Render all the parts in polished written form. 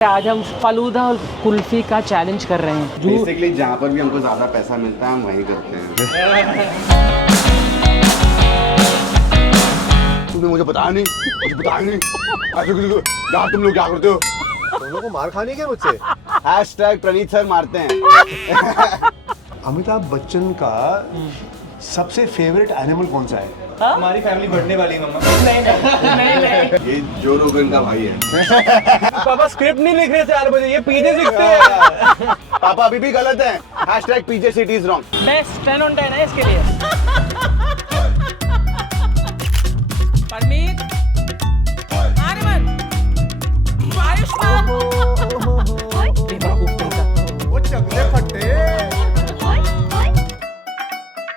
आज हम फालूदा और कुल्फी का चैलेंज कर रहे हैं। बेसिकली जहाँ पर भी हमको ज़्यादा पैसा मिलता है हम वही करते हैं। तुमने मुझे बताया नहीं ऐसे यार तुम लोग क्या करते हो? तुम लोग को मार खानी क्या मुझसे? #प्रणीत सर मारते हैं। अमिताभ बच्चन का सबसे फेवरेट एनिमल कौन सा है? हमारी फैमिली बढ़ने वाली है मम्मा। नहीं। ये जो रोगन का भाई है। पापा स्क्रिप्ट नहीं लिख रहे 4 बजे, ये पीजे लिखते हैं। पापा अभी भी गलत है। #PJ City is wrong। Best 10 on 10 है इसके लिए। परमीत, आर्यमन, आयुष्मान। बेवकूफ कहीं का। वो चकले फट्टे।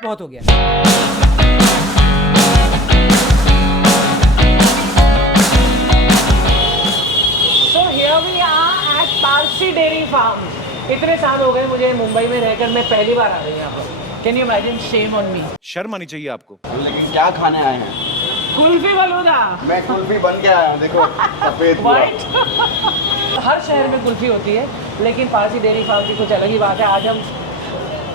बहुत हो गया। Parsi dairy farm. इतने साल हो गए मुझे मुंबई में रहकर, मैं पहली बार आ रही हूँ यहाँ पर। Can you imagine? Shame on me. शर्म आनी चाहिए आपको। लेकिन क्या खाने आए हैं? कुल्फी फालूदा। मैं कुल्फी बन के आया हूँ, देखो सफेद पूरा। वाइट। हर शहर में कुल्फी होती है, लेकिन पारसी डेयरी फार्म की कुछ अलग ही बात है। आज हम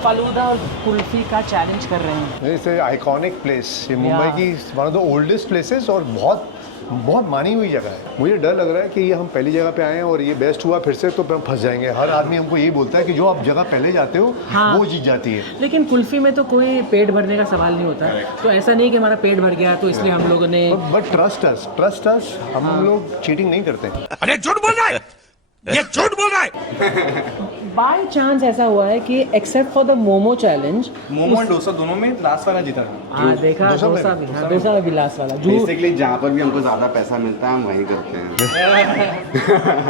फालूदा और कुल्फी का चैलेंज कर रहे हैं। It's iconic place. ये मुंबई की one of the oldest places और बहुत मानी हुई जगह है। मुझे डर लग रहा है कि ये हम पहली जगह पे आए हैं और ये बेस्ट हुआ फिर से तो हम फंस जाएंगे। हर आदमी हमको यही बोलता है कि जो आप जगह पहले जाते हो वो जीत जाती है। लेकिन कुल्फी में तो कोई पेट भरने का सवाल नहीं होता है। तो ऐसा नहीं कि हमारा पेट भर गया तो इसलिए हम लोगों ने। बट ट्रस्ट अस हम लोग चीटिंग नहीं करते। अरे झूठ बोल रहा है, ये झूठ बोल रहा है। बाय चांस ऐसा हुआ है कि except for the Momo challenge, momo और डोसा दोनों में लास्ट वाला जीता। हाँ देखा, डोसा में भी लास्ट वाला। बेसिकली जहाँ पर भी हमको ज़्यादा पैसा मिलता है हम वही करते हैं।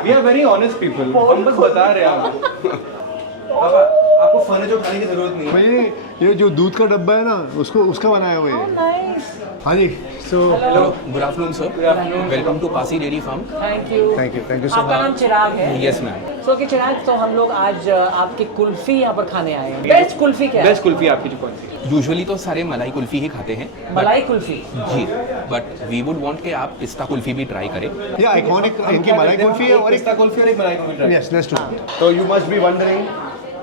We are very honest people. हम बस बता रहे हैं आपको। पापा आपको फर्नीचर उठाने की जरूरत नहीं है। भाई ये जो दूध का डब्बा है ना उसका बनाया हुआ है। हाँ जी। So hello, good afternoon sir. Welcome to Parsi dairy farm. Thank you so आपका नाम चिराग है? Yes ma'am. सो कि चिराग, तो हम लोग आज आपकी कुल्फी यहाँ पर खाने आए हैं। बेस्ट कुल्फी क्या है? बेस्ट कुल्फी आपकी जो कौन सी? यूजुअली तो सारे मलाई कुल्फी ही खाते हैं मलाई कुल्फी। जी, बट वी वुड वांट कि आप पिस्ता कुल्फी भी ट्राई करें। ये आइकॉनिक इनकी मलाई कुल्फी है और एक पिस्ता कुल्फी और एक मलाई कुल्फी। Yes let's do. तो यू मस्ट बी वंडरिंग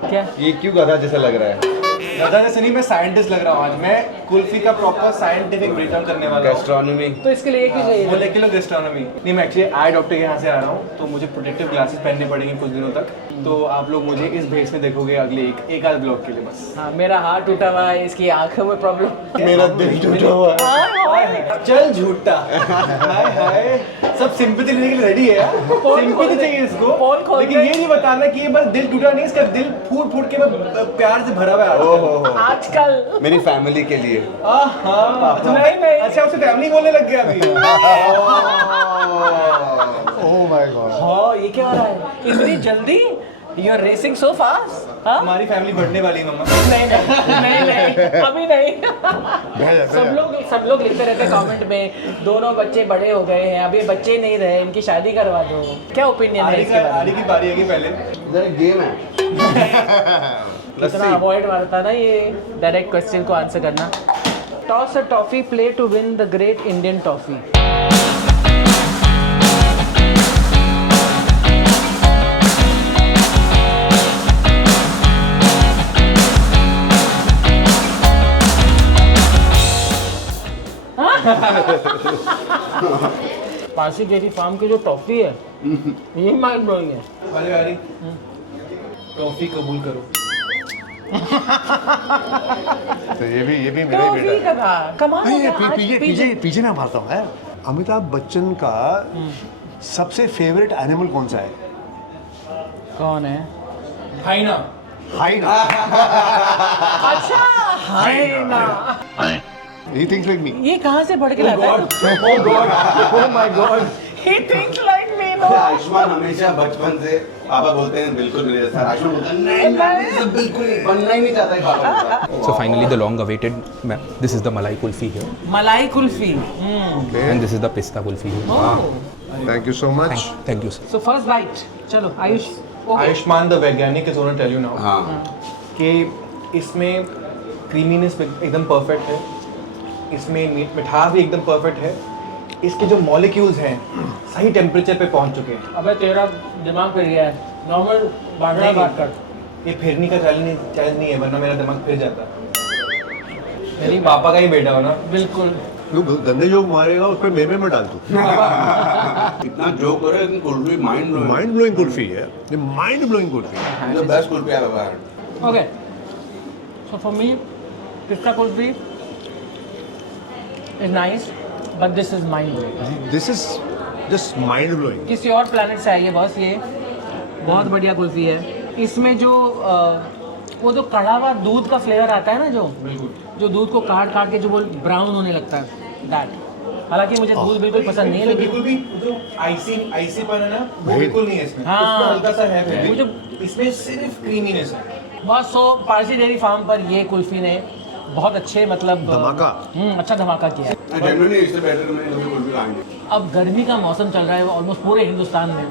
क्या? ये क्यों गधा जैसा लग रहा है? दादा जैसे नहीं, मैं साइंटिस्ट लग रहा हूँ आज। मैं कुल्फी का प्रॉपर साइंटिफिक ब्रेकडाउन करने वाला हूँ। गैस्ट्रोनॉमी। तो इसके लिए एक ही चाहिए। मोलेक्युलर गैस्ट्रोनॉमी नहीं, मैं एक्चुअली आई डॉक्टर के यहाँ से आ रहा हूँ, तो मुझे प्रोटेक्टिव ग्लासेस पहनने पड़ेंगे कुछ दिनों तक। तो आप लोग मुझे इस भेस में देखोगे अगले एक आध ब्लॉग के लिए बस। हाँ, मेरा हाथ टूटा हुआ है, इसकी आंखों में प्रॉब्लम। मेरा दिल टूटा हुआ है। चल झूठा। हाय हाय, सब सिंपैथी लेने के लिए रेडी है यार। सिंपैथी चाहिए इसको, लेकिन ये नहीं बताना कि ये बस दिल टूटा नहीं, इसका दिल फूट फूट के प्यार से भरा हुआ है आजकल। मेरी फैमिली के लिए। नहीं। अच्छा, उससे फैमिली बोलने लग गया अभी। Oh my god. हाँ, ये क्या हो रहा है इतनी जल्दी? You are racing so fast. हाँ? हमारी फैमिली बढ़ने वाली है मम्मा। नहीं, अभी नहीं। सब लोग लिखते रहते हैं कमेंट में, दोनों बच्चे बड़े हो गए हैं, अभी बच्चे नहीं रहे, इनकी शादी करवा दो। क्या ओपिनियन है इसके बारे आरी की बारी है कि पहले इधर एक गेम है। कितना अवॉइड मारता ना ये डायरेक्ट क्वेश्चन को आंसर करना। Toss a toffee, play to win the great Indian toffee. Parsi dairy farm की जो टॉफी है ये माइंड ब्लोइंग है। वाली बारी टॉफी कबूल करो। तो ये भी मेरा ही टॉफी बेटा का था, कमाल हो है। गया। आज पीछे मैं मारता हूँ यार। अमिताभ बच्चन का सबसे फेवरेट एनिमल कौन सा है? कौन है? हाइना। हाइना। अच्छा, हाइना। He thinks like me. ये कहाँ से पढ़ के लाता है? Oh my god. He thinks like me, no? Ayushman हमेशा बचपन से पापा बोलते हैं बिल्कुल मेरे जैसा। आयुष्मान बोलता है नहीं बिल्कुल बनना ही नहीं चाहता है पापा। So finally the long awaited, this is the malai kulfi here मलाई kulfi. and this is the pista kulfi here. Thank you so much. Thank you sir. So first bite, चलो आयुष। आयुष्मान द वैज्ञानिक is gonna tell you now हाँ। कि इसमें creaminess एकदम perfect है, इसमें मिठास भी एकदम परफेक्ट है, इसके जो मॉलिक्यूल्स हैं सही टेम्परेचर पे पहुंच चुके हैं। अबे तेरा दिमाग फिर गया है, नॉर्मल बांग्ला बात कर। ये फिरनी का चैलेंज नहीं है, वरना मेरा दिमाग फिर जाता। मेरी पापा का ही बेटा हो ना। बिल्कुल। तू गंदे जोक मारेगा उस पर मेरे में मत डाल तू। इतना जोक करो लेकिन kulfi mind blowing mind blowing kulfi है, ये माइंड ब्लोइंग कुल्फी है। The best kulfi I have ever had. Okay. So for me, pista kulfi is nice, but this is mind blowing. This is just mind blowing. किसी और planet से आई है boss ये। बहुत बढ़िया कुल्फी है। इसमें जो वो जो कड़ा हुआ दूध का फ्लेवर आता है ना, जो दूध को काट काट के जो वो ब्राउन होने लगता है, दैट। हालांकि मुझे दूध बिल्कुल पसंद नहीं है, लेकिन बिल्कुल भी जो आईसी पर है ना वो बिल्कुल नहीं है इसमें। हाँ। उसमें हल्का सा है फिर भी। मुझे इसमें सिर्फ क्रीमीनेस है। बस सो पारसी डेयरी फार्म पर ये कुल्फी ने बहुत अच्छे मतलब धमाका। अच्छा धमाका किया है। जेन्युइनली इससे बेटर मैं कभी कुल्फी खाएंगे। अब गर्मी का मौसम चल रहा है ऑलमोस्ट पूरे हिंदुस्तान में।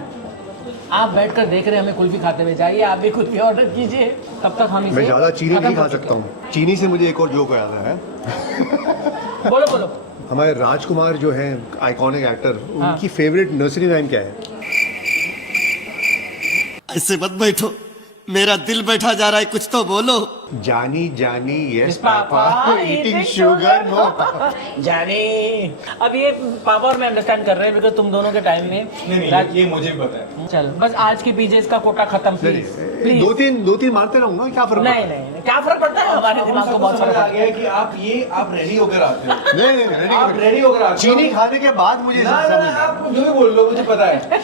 आप बैठकर देख रहे हैं हमें कुल्फी खाते हुए, जाइए आप भी कुल्फी ऑर्डर कीजिए। तब तक हम इसे मैं ज़्यादा चीनी खत्म नहीं खा कर चुके सकता हूँ। चीनी से मुझे एक और जोक याद है। हैं। बोलो बोलो। हमारे राजकुमार जो हैं आइकॉनिक एक्टर, हाँ। उनकी फेवरेट नर्सरी राइम क्या है? ऐसे मत बैठो, मेरा दिल बैठा जा रहा है, कुछ तो बोलो। जानी जानी यस Yes, पापा, पापा ईटिंग शुगर नो। जाने अब ये पापा और मैं अंडरस्टैंड कर रहे हैं, बिकॉज तुम दोनों के टाइम में नहीं ये मुझे भी पता है। चल बस आज के पीछे इसका कोटा खत्म प्लीज प्लीज। दो तीन मारते रहूंगा, क्या फर्क नहीं नहीं नहीं, क्या फर्क पड़ता है, हमारे दिमाग को बहुत फर्क समझ आ पड़ता गया है कि आप रेडी होकर आते हो। नहीं आप रेडी होकर आते हो। चीनी खाने के बाद मुझे ना सब ना समझ आप जो भी बोल लो मुझे पता है।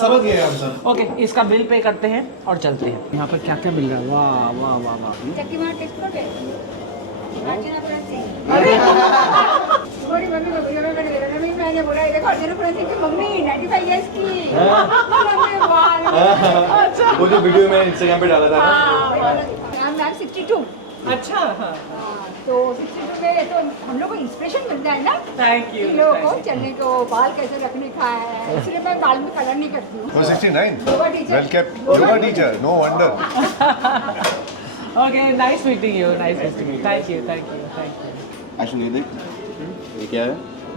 समझ गए हम सब। है। ओके, इसका बिल पे करते हैं और चलते हैं। यहाँ पर क्या क्या मिल रहा है, वाह वाह वाह वाह। बड़ी मम्मी को वीडियो में मैंने बोला ये देखो अर्जुन प्रणति की मम्मी 95 इयर्स की। अच्छा वो जो वीडियो मैंने इंस्टाग्राम पे डाला था ना। मैम 62। अच्छा हाँ, तो 62 में तो हम लोग को इंस्पिरेशन मिलता है ना थैंक यू। इन लोगों को चलने को, बाल कैसे रखने का है, इसलिए मैं बाल में कलर नहीं करती हूँ। 69 yoga teacher. Well kept yoga teacher, no wonder. Okay, nice meeting you, nice meeting you. Thank you thank you thank you. Ashu नहीं देख ये क्या है?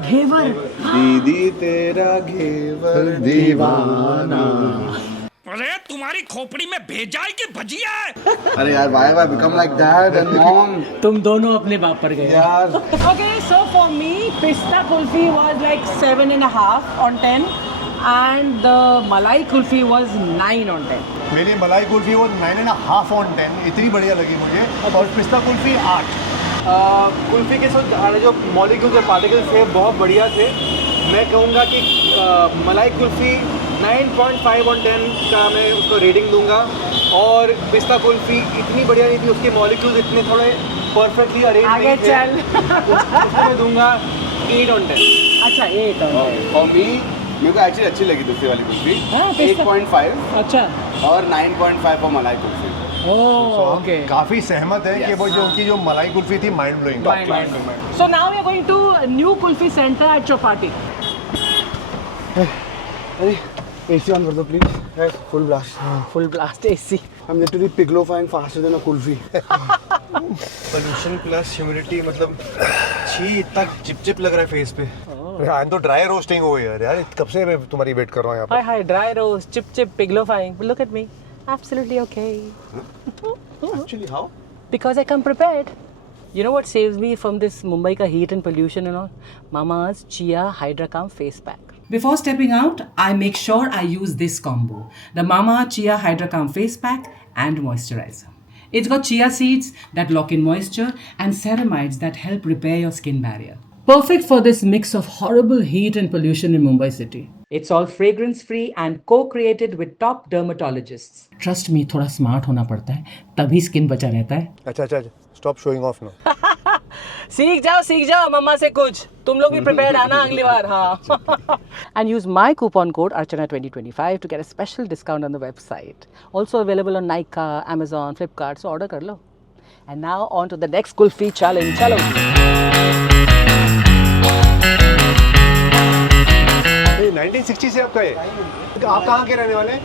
घेवर। दीदी तेरा घेवर दीवाना। अरे तुम्हारी खोपड़ी में भेजा है कि भजिया है? अरे यार why have I become like that and mom तुम दोनों अपने बाप पर गए यार Okay, so for me, pista kulfi was like 7.5 on 10, and the malai kulfi was 9 on 10. मेरी मलाई कुल्फी वो 9.5 on 10, इतनी बढ़िया लगी मुझे। और पिस्ता कुल्फी 8। कुल्फी के साथ जो मॉलिक्यूल्स और पार्टिकल्स थे बहुत बढ़िया थे। मैं कहूँगा कि मलाई कुल्फी 9.5 on 10 का मैं उसको रेटिंग दूंगा। और पिस्ता कुल्फी इतनी बढ़िया नहीं थी, उसके मॉलिक्यूल्स इतने थोड़े परफेक्टली अरेंज आगे नहीं थे। चल। उसको मैं दूंगा 8 on 10। अच्छा 8 on 10. और मेरे को एक्चुअली अच्छी लगी दूसरी वाली कुल्फी हाँ, पिस्ता- 8.5 अच्छा और 9.5 फॉर मलाई कुल्फी। ओह हम ओके. काफी सहमत है कि वो जो उनकी जो मलाई कुल्फी थी mind blowing. So now we are going to new kulfi center at Chowpatty. अरे एसी ऑन कर दो please. Full blast. Full blast AC. I am literally पिग्लोफाइंग faster than a kulfi. Pollution plus humidity, मतलब छी इतना चिपचिप लग रहा है फेस पे। आज तो ड्राई रोस्टिंग हो गई यार, कब से मैं तुम्हारी वेट कर रहा हूँ यहाँ Hi dry roast, chip piglofying. But look at me, absolutely okay. Actually how? Because I come prepared. You know what saves me from this Mumbai ka heat and pollution and all? Mama's Chia Hydra Calm Face Pack. Before stepping out, I make sure I use this combo. The Mama Chia Hydra Calm Face Pack and Moisturizer. It's got chia seeds that lock in moisture and ceramides that help repair your skin barrier. Perfect for this mix of horrible heat and pollution in Mumbai city. It's all fragrance free and co-created with top dermatologists. Trust me, थोड़ा smart होना पड़ता है, तभी skin बचा रहता है. अच्छा stop showing off now. सीख जाओ मम्मा से कुछ. तुम लोग भी prepared आना अगली बार. हाँ. And use my coupon code Archana2025 to get a special discount on the website. Also available on Nykaa, Amazon, Flipkart. So order कर लो. And now on to the next kulfi challenge. चलो. 1960 से आपका है? आप कहाँ के रहने वाले हैं?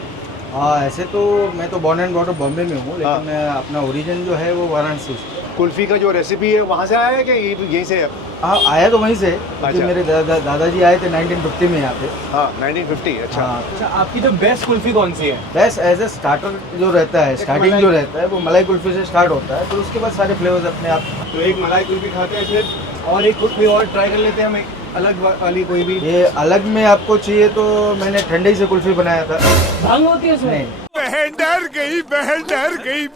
हाँ ऐसे तो मैं तो born and brought up Bombay में हूँ, लेकिन मैं अपना ओरिजिन जो है वो वाराणसी से। कुल्फी का जो रेसिपी है वहाँ से आया है कि यहीं से है? हाँ आया तो वहीं से, क्योंकि अच्छा। मेरे दादाजी आए थे 1950 में यहाँ पे। हाँ 1950। अच्छा हाँ अच्छा, आपकी जो बेस्ट कुल्फी कौन सी है? बेस्ट एज ए स्टार्टर जो रहता है, स्टार्टिंग जो रहता है वो मलाई कुल्फी से स्टार्ट होता है, फिर उसके बाद सारे फ्लेवर्स अपने आप। तो एक मलाई कुल्फी खाते हैं, फिर और एक कोई और ट्राई कर लेते हैं हम, एक अलग वाली कोई भी। ये अलग में आपको चाहिए तो मैंने ठंडे से कुल्फी बनाया था। भांग होती है उसमें? नहीं, बहन डर गई।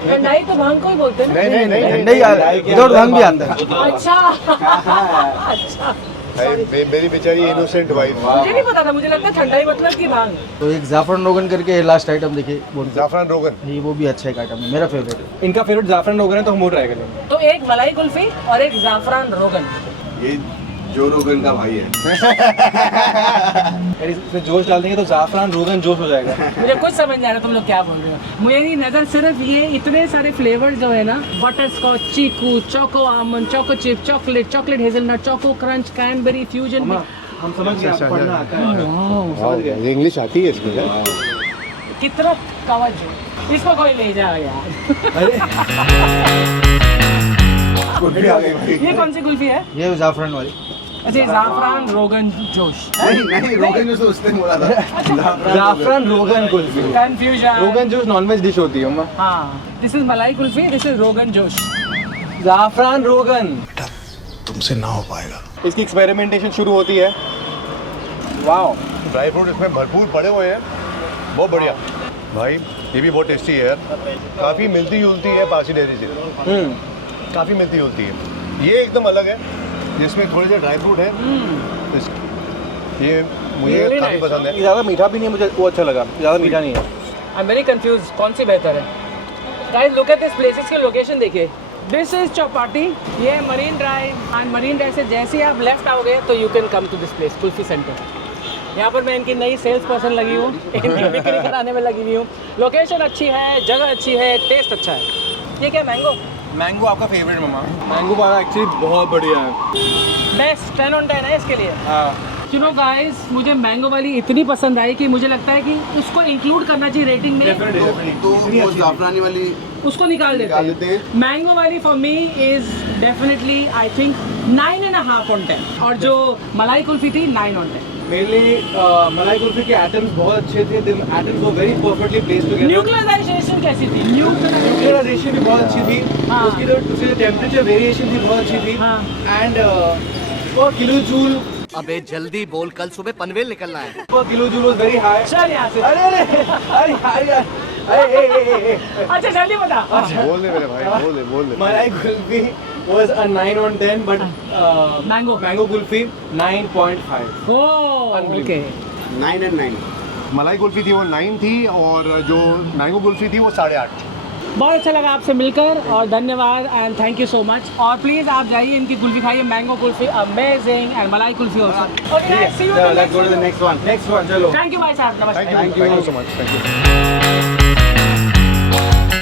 ठंडाई तो भांग को ही बोलते हैं ना? नहीं नहीं नहीं ठंडे ही विदाउट भांग भी आता है। अच्छा अच्छा, मेरी बेचारी इनोसेंट वाइफ। मुझे नहीं पता था, मुझे लगता है ठंडाई मतलब की भांग। तो एक जाफरान रोगन करके लास्ट आइटम देखिए, जाफरान रोगन, ये वो भी अच्छा एक आइटम है, मेरा फेवरेट है। इनका फेवरेट जाफरान रोगन है, तो हम वो ट्राई करेंगे। तो एक मलाई कुल्फी और एक जाफरान रोगन। ये जो रोगन का भाई है। यार इसमें जोश डाल देंगे तो जाफरान रोगन जोश हो जाएगा। मुझे कुछ समझ नहीं आ रहा तुम लोग क्या बोल रहे हो। मेरी नज़र सिर्फ ये इतने सारे फ्लेवर जो है ना, बटर स्कॉच, चीकू, choco almond, choco chip, chocolate hazelnut, choco crunch, cranberry fusion. हम समझ गए, आपको पढ़ना आता है। ये इंग्लिश आती है इसमें? कितना तवज्जो, इसको कोई ले जाओ यार। कुल्फी आ गई भाई। ये कौन सी कुल्फी है? ये जाफरान वाली। अच्छा, जाफरान रोगन जोश। नहीं रोगन जोश तो उसने बोला था। जाफरान रोगन kulfi. Confusion. Rogan josh non veg dish होती है अम्मा। हाँ, दिस इज मलाई कुल्फी, दिस इज रोगन जोश। जाफरान रोगन। तुमसे ना हो पाएगा। इसकी एक्सपेरिमेंटेशन शुरू होती है। वाओ, ड्राई फ्रूट इसमें भरपूर पड़े हुए हैं, बहुत बढ़िया भाई। ये भी बहुत टेस्टी है यार, काफ़ी मिलती जुलती है पारसी डेयरी से, काफ़ी मिलती जुलती है। ये एकदम अलग है, जिसमें थोड़े से ड्राई फ्रूट है। ये मुझे Really काफ़ी nice. पसंद है। ज़्यादा मीठा भी नहीं है, मुझे वो अच्छा लगा, ज़्यादा मीठा नहीं है। आई एम वेरी कंफ्यूज, कौन सी बेहतर है? Guys look at this places की लोकेशन देखिए। दिस इज चौपाटी, ये है मरीन ड्राइव, एंड मरीन ड्राइव से जैसे ही आप लेफ्ट आओगे तो you can come to this place, kulfi centre. यहाँ पर मैं इनकी नई सेल्स पर्सन लगी हूँ, इनकी बिक्री कराने में लगी हुई हूँ। लोकेशन अच्छी है, जगह अच्छी है, टेस्ट अच्छा है। ये क्या मैंगो? मैंगो आपका फेवरेट मम्मा? मैंगो वाला एक्चुअली बहुत बढ़िया है, बेस्ट 10 on 10 है इसके लिए। हाँ। यू नो गाइस, मुझे मैंगो वाली इतनी पसंद आई कि मुझे लगता है कि उसको इंक्लूड करना चाहिए रेटिंग में। तो वो जाफरानी वाली उसको निकाल देते हैं। मैंगो वाली for me is definitely I think 9.5 on 10, और जो मलाई कुल्फी थी 9 on 10। मेरे लिए मलाई कुल्फी के एटम्स बहुत अच्छे थे, एटम्स वो very perfectly placed together. Nuclearization कैसी थी? न्यूक्लियराइजेशन भी बहुत अच्छी थी, हाँ। उसकी जो टेम्परेचर वेरिएशन थी बहुत अच्छी थी, हाँ। एंड वो किलो जूल, अबे जल्दी बोल, कल सुबह पनवेल निकलना है। वो kilo joule was very high. चल यहाँ से। अरे अरे अरे अरे अरे अच्छा जल्दी बता। बोल दे मेरे भाई, बोल दे। मलाई kulfi was a 9 on 10, but mango kulfi 9.5। Okay. 9 and 9। मलाई कुल्फी थी वो 9 थी, और जो मैंगो कुल्फी थी वो 8.5। बहुत अच्छा लगा आपसे मिलकर, और धन्यवाद and thank you so much. और प्लीज आप जाइए, इनकी कुल्फी खाइए, mango kulfi amazing, and malai kulfi also. Okay guys, see you in the Let's go to the next one। Next one चलो। थैंक यू भाई साहब, नमस्ते। Thank you so much, thank you.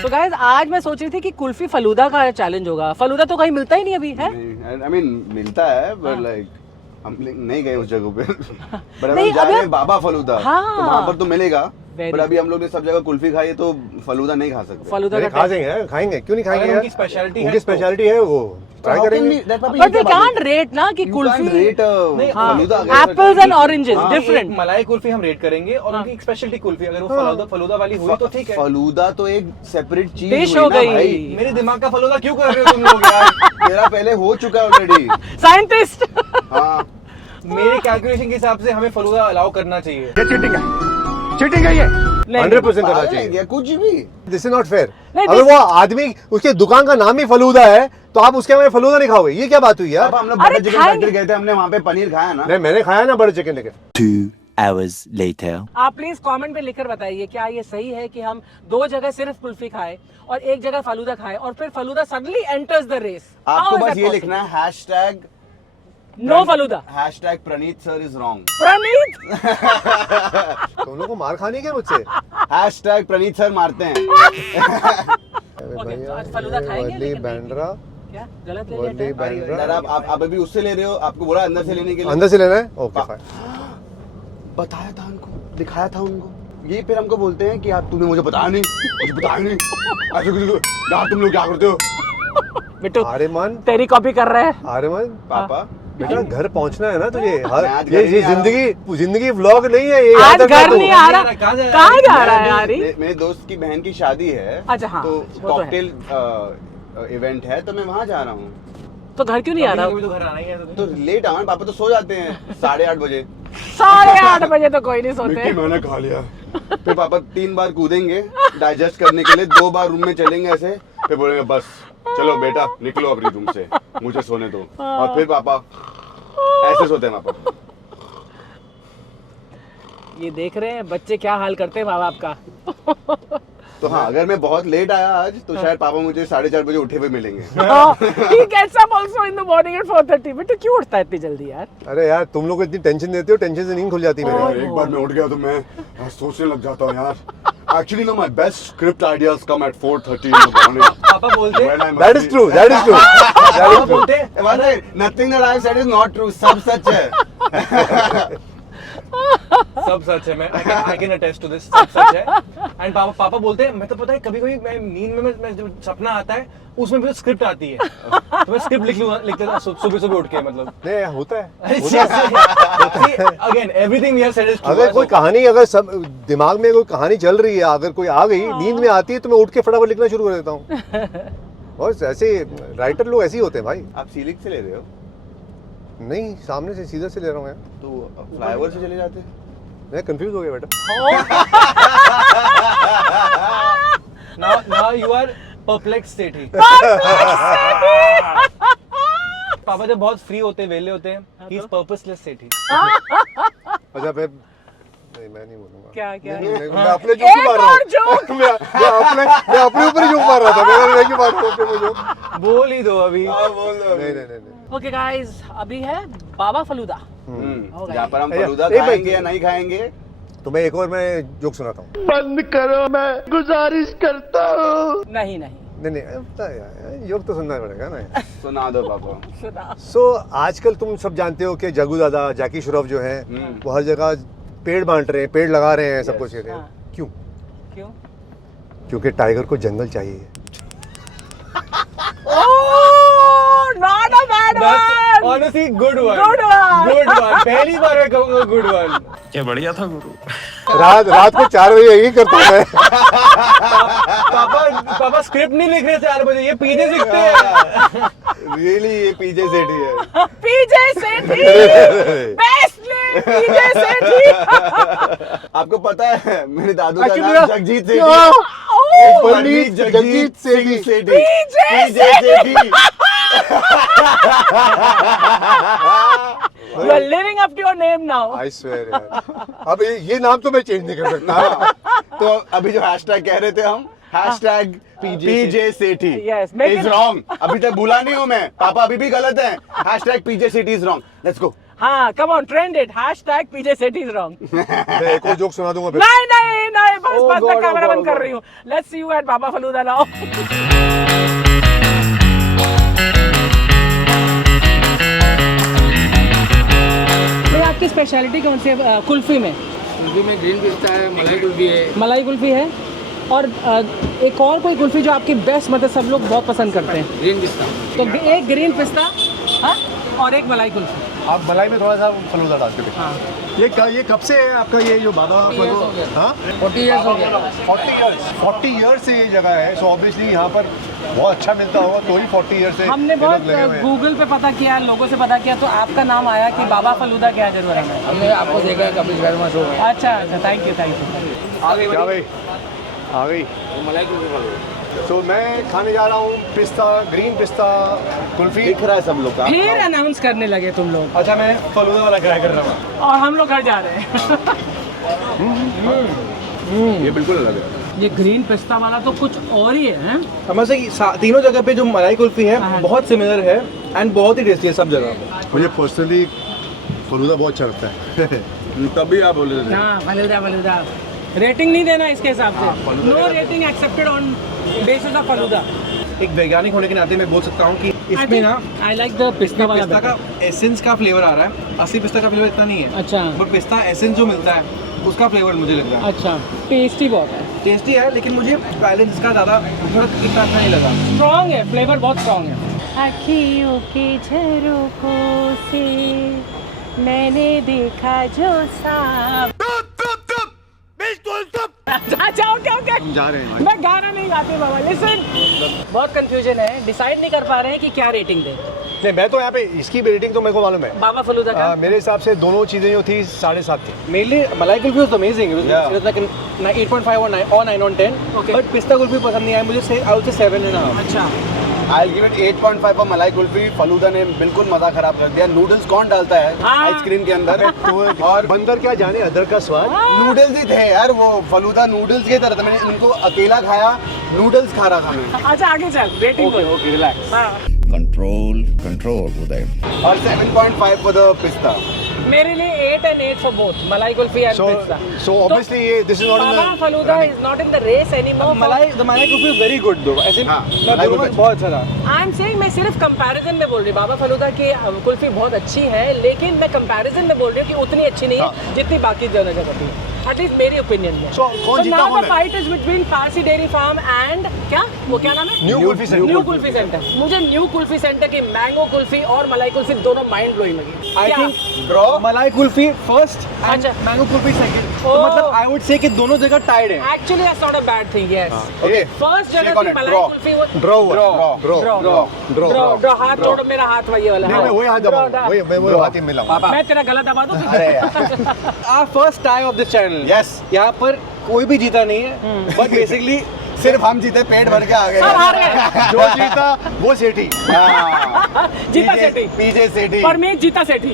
तो गाइस आज मैं सोच रही थी कि कुल्फी फलूदा का चैलेंज होगा। फलूदा तो कहीं मिलता ही नहीं अभी है। आई मीन मिलता है, बट लाइक हम नहीं गए उस जगह पे। पर नहीं, हम जा अभी रहे हम- हैं बाबा फलूदा, हाँ। तो वहाँ पर तो मिलेगा। Very पर अभी हम लोग ने सब जगह कुल्फी खाई है, तो फलूदा नहीं खा सकते। फलूदा नहीं, का खा जाएंगे, खाएंगे, क्यों नहीं खाएंगे अगर यार? उनकी specialty है उनकी तो। स्पेशलिटी है वो, ट्राई करेंगे। बट वी कांट रेट ना कि kulfi falooda apples and oranges एक डिफरेंट। मलाई कुल्फी हम रेट करेंगे, और उनकी एक स्पेशलिटी कुल्फी, अगर वो फलूदा वाली हुई तो ठीक है। फलूदा तो एक सेपरेट चीज डिश हुई हो ना गई। भाई। मेरे दिमाग का फलूदा क्यों कर रहे हो तुम लोग यार? तेरा पहले हो चुका है ऑलरेडी। साइंटिस्ट। हाँ, मेरे कैलकुलेशन के हिसाब से हमें फलूदा अलाउ करना चाहिए। 100% करना चाहिए। क्या कुछ भी। This is not fair. नहीं, अगर वो आदमी, उसके दुकान का नाम ही फलूदा है, तो आप उसके में फलूदा नहीं खाओगे? ये क्या बात हुई यार? अब हम लोग अरे बटर चिकन खाएंगे। फैक्ट्री गए थे, हमने वहाँ पे पनीर खाया ना। नहीं, मैंने खाया ना बटर चिकन, लेके 2 hours later. आप प्लीज कमेंट में लिखकर बताइए, क्या ये सही है कि हम 2 जगह सिर्फ कुल्फी खाए और 1 जगह फलूदा खाए, और फिर falooda suddenly enters the race? आपको बस ये लिखना है hashtag no falooda. Hashtag Praneet sir is wrong. Praneet. तुम लोग को मार खानी क्या मुझसे? हैशटैग प्रणीत सर मारते हैं। ओके, तो आज फलूदा खाएंगे वली लेकिन बैंड्रा, क्या गलत ले वली लिया? बैंड्रा। यार आप अभी उससे ले रहे हो, आपको बोला अंदर से लेने के लिए। अंदर से लेना है? Okay fine. बताया था उनको, दिखाया था उनको। ये फिर हमको बोलते हैं कि आप तुमने मुझे बताया नहीं ऐसे किसी को यार तुम लोग क्या करते हो बिट्टू आर्यमान तेरी कॉपी कर रहे हैं। आर्यमान पापा बेटा घर पहुंचना है ना तुझे आज ये घर नहीं आ रहा जिंदगी व्लॉग नहीं है ये आज याद रखना घर तू। नहीं आ रहा, कहाँ जा रहा है यार ये? मेरे दोस्त की बहन की शादी है अच्छा, हाँ, तो वो तो है। कॉकटेल इवेंट है तो मैं वहाँ जा रहा हूँ तो घर क्यों नहीं आ रहा? तो घर आना ही है तो लेट आऊँ पापा तो सो जाते हैं 8:30 बजे 8:30 बजे तो कोई नहीं सोते। मिट्टी मैंने खा लिया फिर पापा 3 बार कूदेंगे डाइजेस्ट करने के लिए 2 बार रूम में चलेंगे ऐसे फिर बोलेंगे बस चलो बेटा निकलो अपनी रूम से मुझे सोने दो और फिर पापा ऐसे सोते हैं पापा। ये देख रहे हैं बच्चे क्या हाल करते हैं माँ बाप का। तो हाँ अगर मैं बहुत लेट आया आज तो शायद पापा मुझे 4:30 बजे उठे हुए मिलेंगे। He gets up also in the morning at 4:30. बेटा क्यों उठता है इतनी जल्दी यार? अरे यार तुम लोग इतनी टेंशन देते हो टेंशन से नींद खुल जाती है यार मेरी एक बार मैं उठ गया तो मैं सोचने लग जाता हूँ यार। Actually no my best script ideas come at 4:30 in the morning. पापा बोलते When I'm That is asleep. true that is true पापा बोलते Nothing that I have said is not true. सब सच है। सब सच है। मैं I can attest to this, सब सच है। एंड पापा बोलते हैं मैं तो पता है कभी कभी मैं नींद में मैं जब सपना आता है उसमें भी स्क्रिप्ट आती है तो मैं स्क्रिप्ट लिखता सुबह सुबह उठ के मतलब नहीं होता है again everything we have said is अगर कोई कहानी अगर सब दिमाग में कोई कहानी चल रही है अगर कोई आ गई नींद में आती है तो मैं उठ के फटाफट लिखना शुरू कर देता हूँ। और ऐसे राइटर लोग ऐसे ही होते हैं भाई। आप सीलिंग से ले रहे हो नहीं सामने से सीधा से ले रहा हूँ यार तो फ्लाईओवर से चले जाते हैं। मैं कंफ्यूज हो गया बेटा। Now you are perplex state ही। पापा जब बहुत फ्री होते हैं वेले होते हैं ही इज पर्पसलेस स्टेट ही। अच्छा फिर नहीं मैं नहीं बोलूंगा। क्या मैं अपने जोक ही मार रहा हूँ मैं अपने ऊपर ही जोक मार रहा था मैं क्यों मार रहा हूँ जोक बोल ही दो अभी। नहीं ओके गाइस अभी है बाबा फलूदा। जहाँ पर हम फलूदा एक खाएंगे या नहीं खाएंगे। तो मैं एक और मैं जोक सुनाता हूँ। नहीं नहीं जोक तो सुनना पड़ेगा ना। सुना दो पापा। सो आजकल तुम सब जानते हो कि जग्गू दादा जैकी श्रॉफ जो है वो हर जगह पेड़ बांट रहे हैं पेड़ लगा रहे हैं सब कुछ कर रहे हैं। क्यों? क्योंकि टाइगर को जंगल चाहिए। Not a bad one. Honestly, good one. Good one. Good one. पहली बार मैं कहूँगा good one. क्या बढ़िया था गुरु। रात को 4 बजे यही करता हूँ मैं। पापा स्क्रिप्ट नहीं लिख रहे 4 बजे ये पीजे सीखते हैं। रियली ये पीजे सेठी है। पीजे सेठी बेस्ट नेम पीजे सेठी। आपको पता है मेरे दादू का Actually, नाम जगजीत सेठी। पंडित जगजीत सेठी। पीजे सेठी। You are living up to your name now. I swear यार। अब ये नाम तो मैं चेंज नहीं कर सकता। तो अभी जो हैशटैग कह रहे थे हम hashtag PJ Sethi Yes, make is it- wrong. अभी तक भूला नहीं हूँ मैं पापा अभी भी गलत है। Hashtag PJ Sethi is wrong. Let's go. हाँ come on trend it hashtag PJ Sethi is wrong. मैं एक और जोक सुना दूंगा फिर। नहीं बस Oh मैं God, कैमरा oh बंद God, कर oh रही हूँ। Let's see you at Baba falooda now. भाई आपकी स्पेशलिटी कौन सी है कुल्फी में? कुल्फी में ग्रीन पिस्ता है, मलाई कुल्फी है। मलाई कुल्फी है और एक और कोई कुल्फी जो आपकी बेस्ट मतलब सब लोग बहुत पसंद करते हैं। ग्रीन पिस्ता। तो एक ग्रीन पिस्ता हाँ और एक मलाई कुल्फी। आप मलाई में थोड़ा सा फलूदा डाल के देखो। हाँ ये कब से है आपका ये जो बाबा हाँ 40 इयर्स हो गया। 40 इयर्स से ये जगह है। सो ऑब्वियसली यहाँ पर बहुत अच्छा मिलता होगा तो ही 40 इयर्स से हमने ये लोग बहुत लगे हुए हैं। गूगल पे पता किया लोगों से पता किया तो आपका नाम आया कि बाबा फलूदा क्या जरूर है। हमने आपको देखा है कपिल शर्मा शो में। अच्छा थैंक यू क्या भाई आ गई। मलाई कुल्फी खा लो। तो मैं खाने जा रहा हूँ पिस्ता ग्रीन पिस्ता कुल्फी। दिख रहा है सब लोग का। फिर अनाउंस करने लगे तुम लोग अच्छा मैं फलूदा वाला ट्राई कर रहा हूँ। और हम लोग घर जा रहे हैं। ये बिल्कुल अलग है। ये ग्रीन पिस्ता वाला तो कुछ और ही है हैं? हमारे से तीनों जगह पे जो मलाई कुल्फी है हाँ। बहुत सिमिलर है एंड बहुत ही टेस्टी है सब जगह। मुझे पर्सनली फलूदा बहुत अच्छा लगता है। तभी आप बोले थे। हाँ फलूदा रेटिंग नहीं देना इसके हिसाब से। No rating accepted on basis of falooda. एक वैज्ञानिक होने के नाते मैं बोल सकता हूँ कि इसमें ना आई लाइक द पिस्ता वाला पिस्ता का एसेंस का फ्लेवर आ रहा है। असली पिस्ता का फ्लेवर इतना नहीं है। अच्छा बट पिस्ता एसेंस जो मिलता है उसका फ्लेवर मुझे लग रहा है। अच्छा, टेस्टी बहुत है, टेस्टी है, लेकिन मुझे बैलेंस का ज़्यादा थोड़ा इतना अच्छा नहीं लगा। स्ट्रॉन्ग है, फ्लेवर बहुत स्ट्रॉन्ग है। अखियों के झरोखों से मैंने देखा जो साफ। अच्छा, ओके। हम जा रहे हैं। मैं गाना नहीं गाती बाबा, लिसन। बहुत कंफ्यूजन है, डिसाइड नहीं कर पा रहे हैं कि क्या रेटिंग दें। नहीं, मैं तो यहाँ पे इसकी भी रेटिंग तो मेरे को मालूम है। बाबा फलूदा का मेरे हिसाब से दोनों चीज़ें जो थी 7.5 थी। मेनली मलाई kulfi was amazing, it was like 8.5 और 9 on 10। Okay. बट पिस्ता कुल्फी पसंद नहीं आया मुझे, से आई वुड से 7.5। अच्छा, आई गिव इट 8.5 पर मलाई कुल्फी। फलूदा ने बिल्कुल मजा खराब कर दिया। नूडल्स कौन डालता है हाँ। आइसक्रीम के अंदर? और बंदर क्या जाने अदरक का स्वाद। नूडल्स ही थे यार, वो फलूदा नूडल्स की तरह था। मैंने इनको अकेला खाया, नूडल्स खा रहा था मैं। अच्छा आगे चल, रेटिंग ओके रिलैक्स। हाँ, कंट्रोल उदय। और 7.5 फॉर द पिस्ता। मेरे लिए 8 and 8 for both मलाई kulfi and pizza. So obviously ये this is not in the Baba falooda is not in the race anymore. मलाई कुल्फी इज वेरी गुड दो, ऐसे हाँ, मैं मलाई बोलूँगा कुल्फी बहुत अच्छा था। I'm saying मैं सिर्फ कंपैरिजन में बोल रही हूँ। बाबा फलूदा की कुल्फी बहुत अच्छी है, लेकिन मैं कंपैरिजन में बोल रही हूँ कि उतनी अच्छी नहीं है जितनी बाकी जगह होती है। एटलीस्ट मेरी ओपिनियन में। So, कौन जीता, now कौन the है? fight is between Parsi dairy farm and क्या वो क्या नाम है? New kulfi centre. New kulfi centre. मुझे न्यू कुल्फी सेंटर की मैंगो कुल्फी और मलाई कुल्फी दोनों माइंड ब्लोइंग लगी। आई क्या? Think draw. Malai kulfi first and अच्छा। मैंगो कुल्फी सेकंड, तो Oh. मतलब आई वुड से कि दोनों जगह टाइड है। Actually that's not a bad thing, yes. Okay, first जगह Shake on की it, मलाई draw. कुल्फी वो ड्रॉ हुआ। Draw. ड्रॉ हाथ जोड़ो, मेरा हाथ वही वाला। नहीं, मैं वही हाथ दबाऊंगा, वही हाथ ही मिलाऊंगा। मैं तेरा गला दबा दूं? अरे यार। Our first tie of this channel. Yes. यहाँ पर कोई भी जीता नहीं है, बट बेसिकली सिर्फ हम जीते, पेट भर के आ गए। सब हार गए। जो जीता वो सेठी। हाँ। जीता PJ सेठी। PJ सेठी। पर मैं जीता सेठी।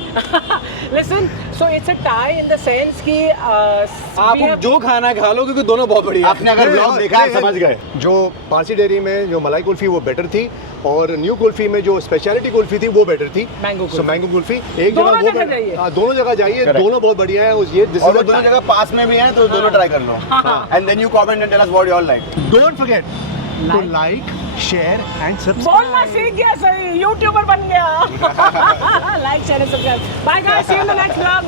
Listen, so it's a tie in the sense कि आप जो खाना है खा लो, क्योंकि दोनों बहुत बढ़िया है। आपने अगर ब्लॉग देखा है समझ गए। जो पारसी डेयरी में जो मलाई कुल्फी वो बेटर थी, और न्यू कुल्फी में जो स्पेशलिटी कुल्फी थी वो बेटर थी। Mango kulfi. So, mango kulfi एक दोनों जगह जगह जाइए। हाँ, दोनों जगह जाइए, Correct. दोनों बहुत बढ़िया है। ये this और is वो a दोनों tie. जगह पास में भी हैं, तो दोनों ट्राई कर लो। And then you comment and tell us what you all like. Don't forget to like, share and subscribe. बोलना सीख गया, सही यूट्यूबर बन गया। Like share subscribe. Bye guys, see you in the next vlog.